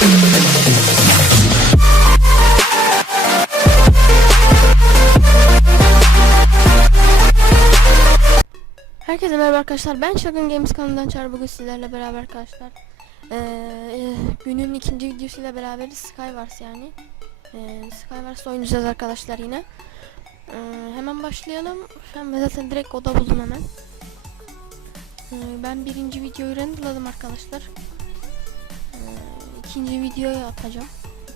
Herkese merhaba arkadaşlar. Ben Şagan Games kanalından Çağrı bugün sizlerle beraber arkadaşlar. Ee, günün ikinci videosuyla beraberiz. Skywars yani. Ee, Skywars oynayacağız arkadaşlar yine. Ee, hemen başlayalım. Ben zaten direkt oda buldum hemen. Ee, ben birinci videoyu rendeladım arkadaşlar. Ee, ikinci videoyu atacağım.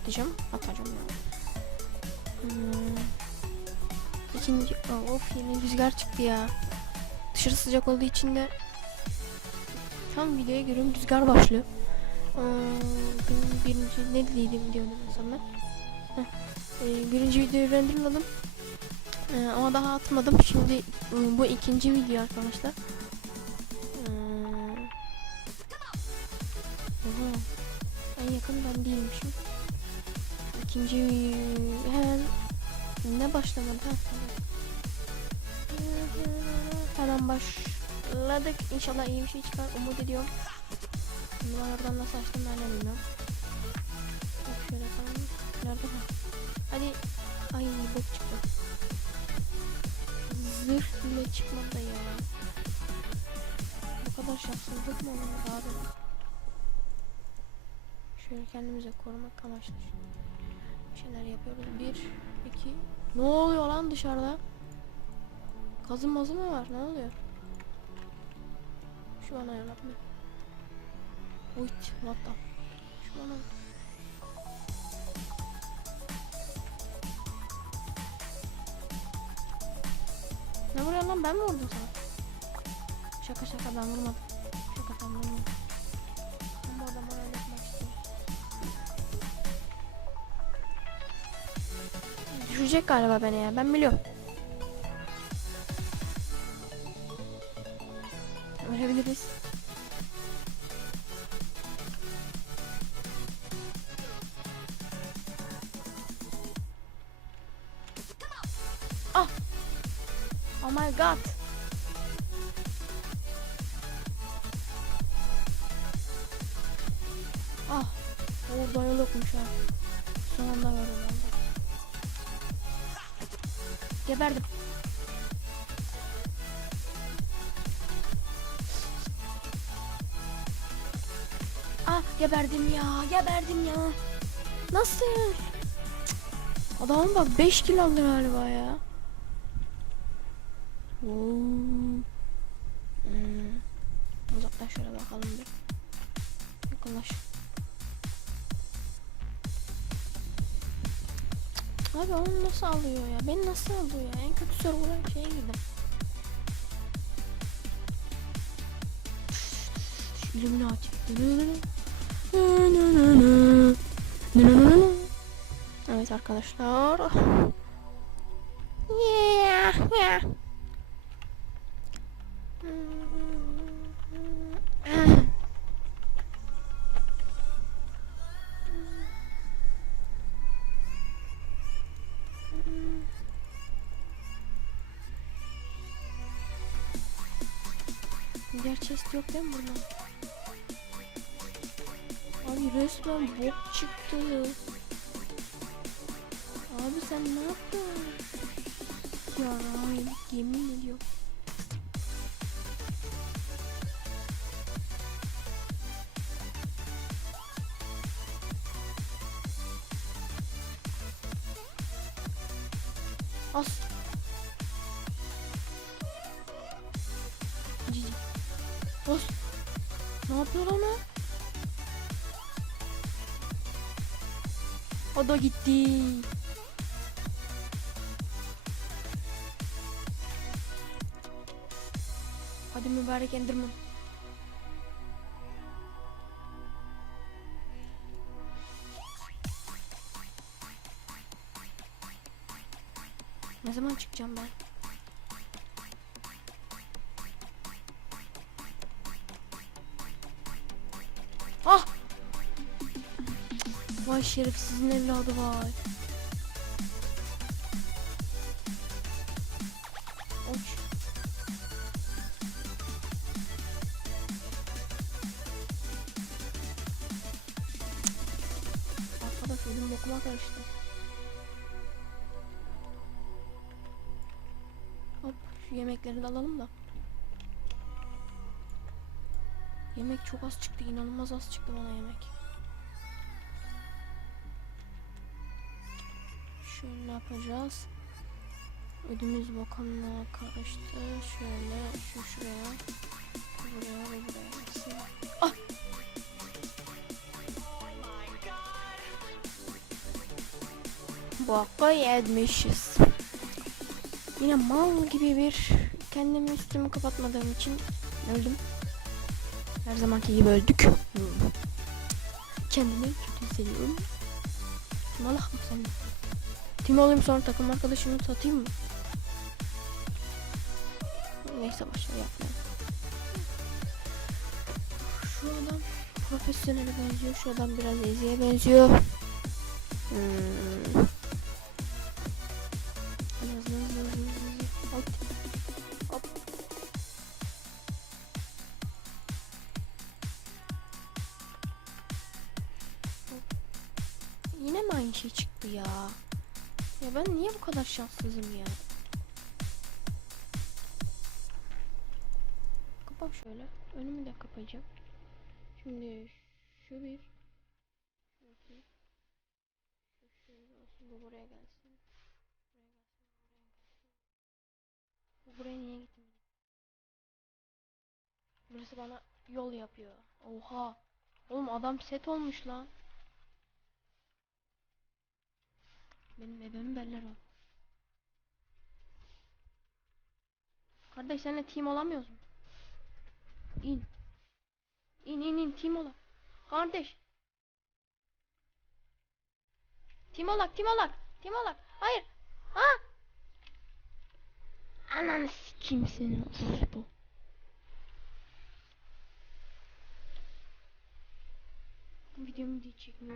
Atacağım. Atacağım yani. Hmm, ikinci... Oh, of yine rüzgar çıktı ya. Dışarı sıcak olduğu için de tam videoya görüyorum rüzgar başlıyor. Ee, birinci ne en son ben? Heh, ee, birinci videoyu renderladım. Ee, ama daha atmadım. Şimdi e, bu ikinci video arkadaşlar. Ee, en yakın ben değilmişim. İkinci hemen ne başlamadı ha. Hemen başladık. İnşallah iyi bir şey çıkar. Umut ediyorum. Numaralardan nasıl açtım ben de bilmiyorum. Bak şöyle falan. Nerede ha? Hadi. Ay bok çıktı. Zırh bile çıkmadı ya. Bu kadar şanssızlık mı olur abi? Şöyle kendimize korumak amaçlı. Şeyler yapıyoruz. Bir, iki. Ne oluyor lan dışarıda? Kazın mazı mı var? Ne oluyor? Şu an ayarlatma. Uyt, what the? Şu an Ne vuruyor lan? Ben mi vurdum sana? Şaka şaka ben vurmadım. Düşecek galiba beni ya. Ben biliyorum. Ölebiliriz. Ah! Oh my god! Ah! O dayalı yokmuş ha. Son anda gördüm ben de. Geberdim. Ah geberdim ya geberdim ya. Nasıl? Adamın bak 5 kilo aldı galiba ya. Oo. Hmm. Uzaklaş şöyle bakalım Abi onu nasıl alıyor ya? Beni nasıl alıyor ya? En kötü server'a şeye girdim. Illuminati. Evet arkadaşlar. Yeah, yeah. Diğer chest yok değil mi burada? Abi resmen bok çıktı. Abi sen ne yaptın? Ya Ryan yemin ediyorum. As. As. Ne yapıyor lan o? O da gitti. Hadi mübarek Enderman. Ne zaman çıkacağım ben? Vay şerefsizin evladı vay. Oç. Ödüm bokuma karıştı. Hop şu yemekleri de alalım da. Yemek çok az çıktı. inanılmaz az çıktı bana yemek. Şöyle yapacağız. Ödümüz bakanlığa karıştı. Şöyle şu şuraya. Buraya ve buraya. Ah! Boka yetmişiz. Yine mal gibi bir kendimi üstümü kapatmadığım için öldüm. Her zamanki gibi öldük. Kendimi kötü hissediyorum. Malak mı sen? Tim olayım sonra takım arkadaşımı satayım mı? Neyse başla yapmayalım. Şu adam profesyonele benziyor. Şu adam biraz eziye benziyor. Hmm. Yine mi aynı şey çıktı ya? Ya ben niye bu kadar şanssızım ya? Kapat şöyle. Önümü de kapayacağım. Şimdi şu bir. Şu. Şu şöyle olsun. Bu buraya gelsin. Buraya gelsin. Buraya gelsin. Bu buraya niye gitmedi? Burası bana yol yapıyor. Oha. Oğlum adam set olmuş lan. Benim bebeğimi beller o. Kardeş seninle team olamıyoruz mu? İn. İn in in team ola. Kardeş. Team olak team olak. Team olak. Hayır. Ha. Ananı sikeyim senin bu. Videomu diye çekmiyor.